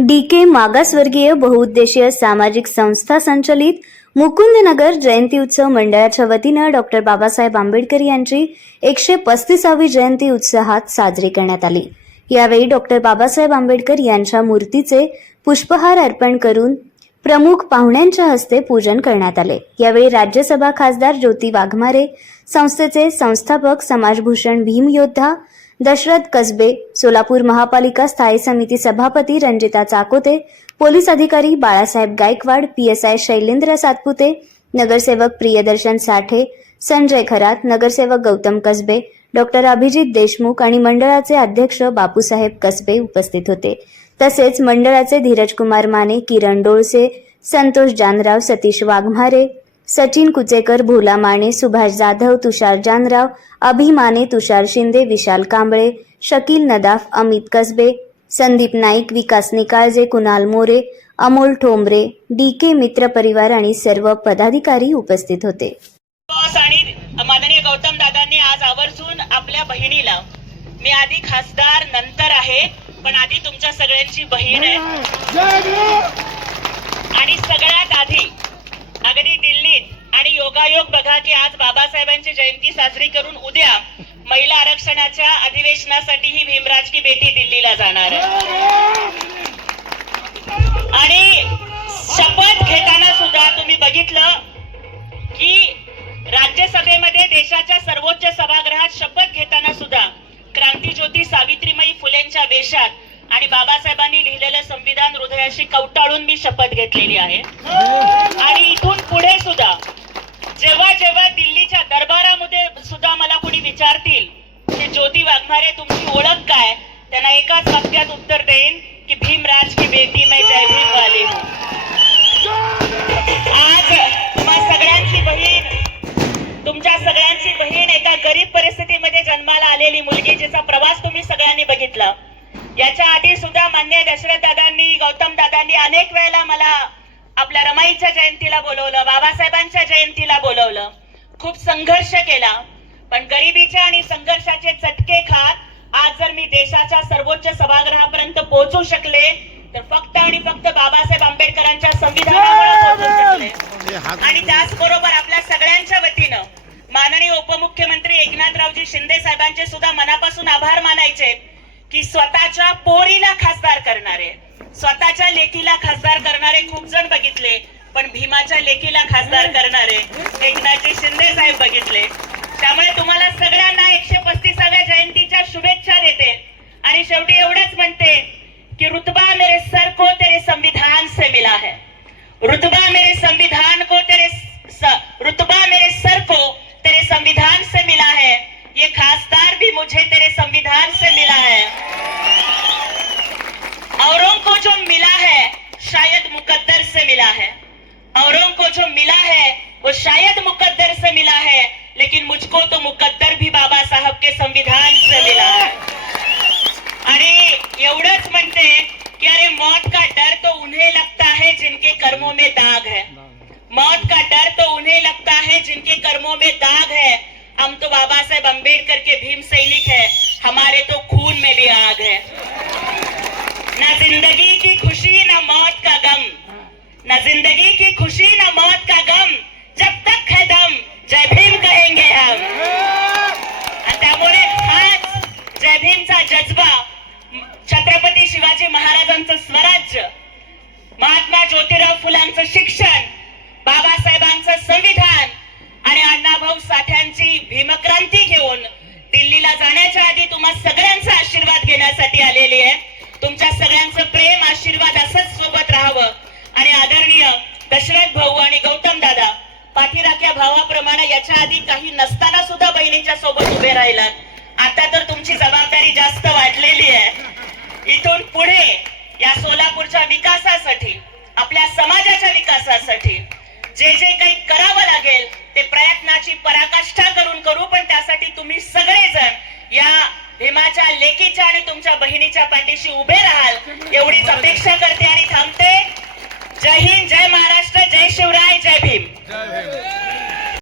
DK मागासवर्गीय बहुउद्देशीय सामाजिक संस्था संचलित मुकुंदनगर जयंती उत्सव मंडळाच्या वतीनं डॉक्टर बाबासाहेब आंबेडकर यांची 135वी जयंती उत्साहात साजरी करण्यात आली। यावेळी डॉक्टर बाबासाहेब आंबेडकर यांच्या मूर्तीचे पुष्पहार अर्पण करून प्रमुख पाहुण्यांच्या हस्ते पूजन करण्यात आले। यावेळी राज्यसभा खासदार ज्योती वाघमारे, संस्थेचे संस्थापक समाजभूषण भीम योद्धा दशरथ कसबे, सोलापूर महापालिका स्थायी समिती सभापती रंजिता चाकोते, पोलीस अधिकारी बाळासाहेब गायकवाड, PSI शैलेंद्र सातपुते, नगरसेवक प्रियदर्शन साठे, संजय खरात, नगरसेवक गौतम कसबे, डॉक्टर अभिजित देशमुख आणि मंडळाचे अध्यक्ष बापूसाहेब कसबे उपस्थित होते। तसेच मंडळाचे धीरज कुमार माने, किरण डोळसे, संतोष जानराव, सतीश वाघमारे, सचिन कुचेकर, भोला माने, सुभाष जाधव, तुषार जानराव, अभिमाने, तुषार शिंदे, विशाल कांबळे, शकील नदाफ, अमित कसबे, संदीप नाईक, विकास निकाळजे, कुणाल मोरे, अमोल ठोंबरे, DK मित्र परिवार आणि सर्व पदाधिकारी उपस्थित होते। आणि माननीय गौतम दादांनी आज आवर्जून आपल्या बहिणीला, मी आधी खासदार नंतर आहे पण आधी तुमच्या सगळ्यांची बहीण आहे आणि सगळ्यात आधी अगदी दिल्लीत आणि योगायोग बघा की आज बाबासाहेबांची जयंती साजरी करून उद्या महिला आरक्षणाच्या अधिवेशनासाठी ही भीमराज की बेटी दिल्लीला जाणार आहे। आणि शपथ घेताना सुद्धा तुम्ही बघितलं की राज्यसभेमध्ये देशाच्या सर्वोच्च सभागृहात शपथ घेताना सुद्धा क्रांतीज्योती सावित्रीमाई फुलेंच्या वेशात आणि बाबासाहेबांनी लिहिलेलं संविधान हृदयाशी कवटाळून मी शपथ घेतलेली आहे। आणि इथून पुढे सुद्धा जेव्हा जेव्हा दिल्लीच्या दरबारामध्ये सुद्धा मला कोणी विचारतील की ज्योती वाघमारे तुमची ओळख काय, त्यांना एकाच वाक्यात उत्तर देईन की भीमराज की बेटी मैं जय भीम वाली हूँ। आज तुम्हा सगळ्यांची बहीण, तुमच्या सगळ्यांची बहीण एका गरीब परिस्थितीमध्ये जन्माला आलेली मुलगी, जिचा प्रवास तुम्ही सगळ्यांनी बघितला। याच्या आधी सुद्धा मान्य दशरथ दादांनी, गौतम दादांनी अनेक वेळेला मला आपल्या रमाईच्या जयंतीला बोलवलं, बाबासाहेबांच्या जयंतीला बोलवलं, खूप संघर्ष केला। पण गरिबीच्या आणि संघर्षाचे चटके खात आज जर मी देशाच्या सर्वोच्च सभागृहापर्यंत पोहोचू शकले तर फक्त आणि फक्त बाबासाहेब आंबेडकरांच्या संविधानामुळे पोहोचू शकले। आणि त्याचबरोबर आपल्या सगळ्यांच्या वतीनं माननीय उपमुख्यमंत्री एकनाथरावजी शिंदे साहेबांचे सुद्धा मनापासून आभार मानायचे की स्वतःच्या पोरीला खासदार करणारे, स्वतःच्या लेकीला खासदार करणारे खूप जण बघितले, पण भीमाच्या लेकीला खासदार करणारे एकनाथजी शिंदे साहेब बघितले। त्यामुळे तुम्हाला सगळ्यांना 135व्या जयंतीच्या शुभेच्छा देते आणि शेवटी एवढंच म्हणते कि रुतबा मेरे सर को तेरे संविधान से मिला है, रुतबा मेरे संविधान को रुतबा मेरे सर को तेरे संविधान से मिला है, ये खासदार भी मुझे तेरे संविधान से मिला है। औरों को जो मिला है शायद मुकद्दर से मिला है, औरों को जो मिला है वो शायद मुकद्दर से मिला है, लेकिन मुझको तो मुकद्दर भी बाबा साहब के संविधान से मिला है। आणि एवढंच म्हणते कि अरे मौत का डर तो उन्हें लगता है जिनके कर्मों में दाग है, मौत का डर तो उन्हें लगता है जिनके कर्मों में दाग है। हम तो बाबा साहेब अम्बेडकर के भीम सैनिक है, हमारे तो खून में भी आग है। ना जिंदगी की खुशी ना मौत का गम, ना जिंदगी की खुशी ना मौत का गम, जब तक है दम जय भीम कहेंगे हम। त्यामुळे हाच जय भीमचा जज्बा, छत्रपती शिवाजी महाराजांचं स्वराज्य, महात्मा ज्योतिराव फुलांचं शिक्षण, बाबासाहेबांचं संविधान आणि अण्णाभाऊ साठ्यांची भीमक्रांती घेऊन दिल्लीला जाण्याच्या आधी तुम्हा सगळ्यांचा आशीर्वाद घेण्यासाठी आलेली आहे। तुमच्या सगळ्यांचं प्रेम, आशीर्वाद असंच सोबत राहावं आणि आदरणीय दशरथ भाऊ आणि गौतम दादा पाठीराख्या भावाप्रमाणे याच्या आधी काही नसताना सुद्धा बहिणीच्या सोबत उभे राहिलात, आता तर तुमची जबाबदारी जास्त वाढलेली आहे। इथून पुढे या सोलापूरच्या विकासासाठी, आपल्या समाजाच्या विकासासाठी जे जे काही करावं लागेल ते प्रयत्नाची पराकाष्ठा करून करू, पण त्यासाठी तुम्ही सगळेजण या भीमाच्या लेकीच्या आणि तुमच्या बहिणीच्या पाठीशी उभे राहाल एवढीच अपेक्षा करते आणि थांबते। जय हिंद, जय महाराष्ट्र, जय शिवराय, जय भीम।